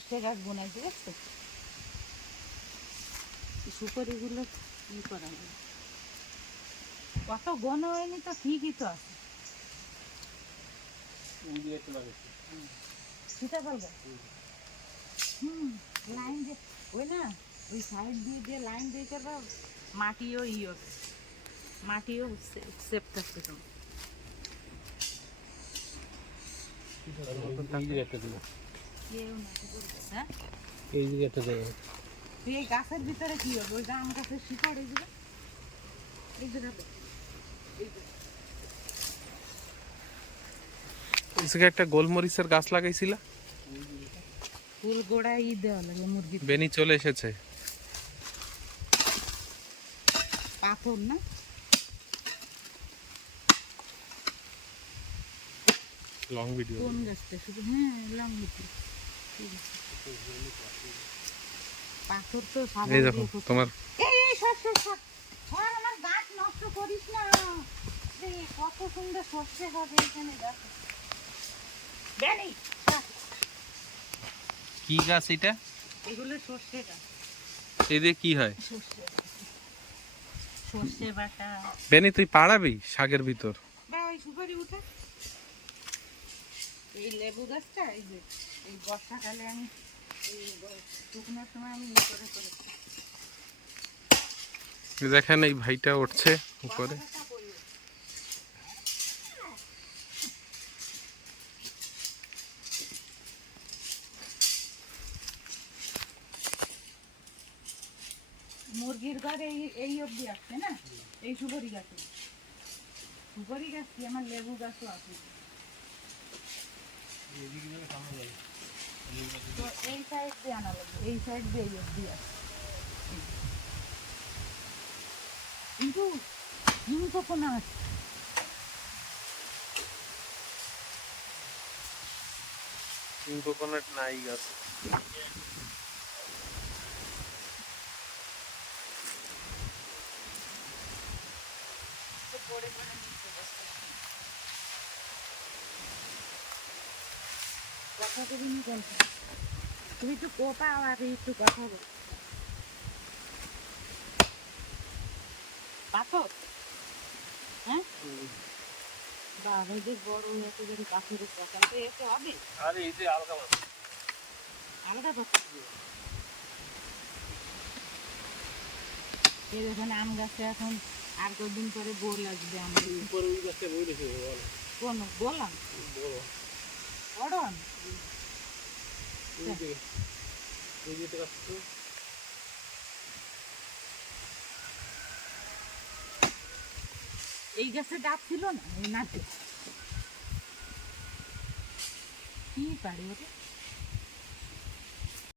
সে গাছ বোনাই দেখছো সুপারিগুলো কি করা যায় কত ঘন হয়নি তো ঠিকই তো আছে সীতাফল গাছ লাইন দিয়ে ওই না ওই সাইড দিয়ে দিয়ে লাইন দিয়েছে বা মাটিও মাটিও সেফ থাকছে তো এই গাছের ভিতরে কি হবে ওই আম গাছের শিকড় এইগুলো একটা গোলমরিচের গাছ লাগাইছিল ফুল গোড়ায় দেওয়া লাগে মুরগি বেনি চলে এসেছে পাথর না লং ভিডিও কোন গাছটা শুধু হ্যাঁ লং ভিডিও পাথর তো এই দেখো তোমার এই আমার গাছ নষ্ট করিস না কত সুন্দর সর্ষে হবে এখানে দেখো বেনি কি গাছ এটা এগুলো সর্ষে গাছ এদের কি হয় সর্ষে বাটা বেনি তুই পাড়াবি শাকের ভিতর ভাই সুপারি উঠে এই লেবু গাছটা এই যে এই বর্ষাকালে আমি এই শুকনোর সময় আমি করে দেখেন এই ভাইটা উঠছে উপরে মুরগির ঘরে এই অবধি আসছে না এই সুপারি গাছ কি আমার লেবু গাছও আছে তো এই সাইড দিয়ে আনা লাগবে এই সাইড দিয়ে এই অবধি আসছে কিন্তু হিম কখন আছে কোকোনাট নাই গাছ কথা কবি নি কোন তুমি একটু কোপা আর একটু কথা বল পাথর হ্যাঁ বাবা যে বড় এত যদি পাথরের কথা তো এসে হবে আরে এই যে আলগা মাছ আলাদা পাথর এই দেখুন আম গাছে এখন আর কয়েকদিন পরে বোল আসবে আমাদের উপরে ওই গাছে বই রেখে কোন বললাম অড়ন এই গাছে ডাব ছিল না এই নাচে কি পারে ওটা